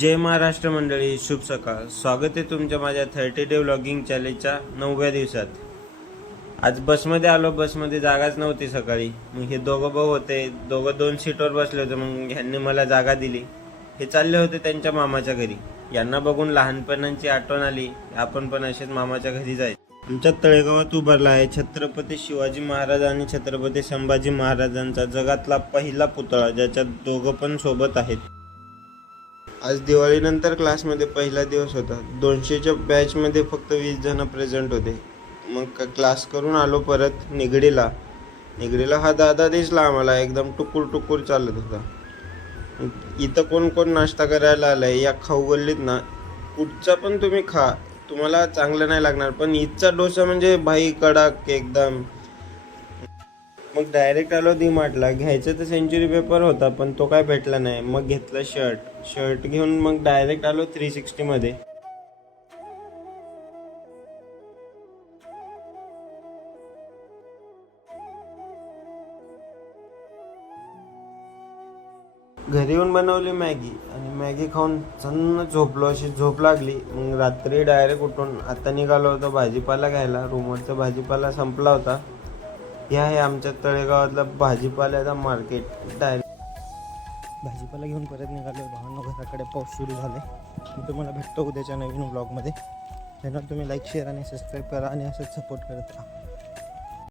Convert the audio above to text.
जय महाराष्ट्र मंडळी, शुभ सकाळ. स्वागत आहे तुमच्या माझ्या 30 डे व्लॉगिंग चॅलेंजच्या 9व्या दिवसात. आज बसमध्ये आलो. बसमध्ये जागाच नव्हती सकाळी. मग हे दोघं भाऊ होते, दोघं 2 सीटवर बसले होते. मग ह्यांनी मला जागा दिली. हे चालले होते त्यांच्या मामाच्या घरी. यांना बघून लहानपणाची आठवण आली. आपण पण असेच मामाच्या घरी जायचं. आमच्या तळेगावात उभारला आहे छत्रपती शिवाजी महाराज आणि छत्रपती संभाजी महाराजांचा जगातला पहिला पुतळा, ज्याच्यात दोघं पण सोबत आहेत. आज दिवाळीनंतर क्लासमध्ये पहिला दिवस होता. 200च्या बॅचमध्ये फक्त 20 जण प्रेझेंट होते. मग क्लास करून आलो परत निगडीला. हा दादा दिसला आम्हाला, एकदम टुकूर टुकूर चालत होता. इथं कोण कोण नाश्ता करायला आलाय या खाऊ गल्लीत ना, कुठचा पण तुम्ही खा, तुम्हाला चांगलं नाही लागणार. पण इथचा डोसा म्हणजे भाई कडक एकदम. मग डायरेक्ट आलो डी-मार्टला. घ्यायचं तर सेंचुरी पेपर होता, पण तो काय भेटला नाही. मग घेतलं शर्ट घेऊन मग डायरेक्ट आलो 360 मध्ये. घरी येऊन बनवली मॅगी आणि मॅगी खाऊन सन्न झोपलो. अशी झोप लागली. मग रात्री डायरेक्ट उठून आता निघालो होतो भाजीपाला घ्यायला. रूमवरचा भाजीपाला संपला होता. हे आहे आमच्या तळेगावातला भाजीपाल्याचा मार्केट. डायरेक्ट भाजीपाला घेऊन परत निघालो भावांनो घराकडे. पाऊस सुरू झाले. मी तुम्हाला भेटतो उद्याच्या नवीन ब्लॉगमध्ये. त्यांना तुम्ही लाईक, शेअर आणि सबस्क्राईब करा आणि असंच सपोर्ट करत राहा.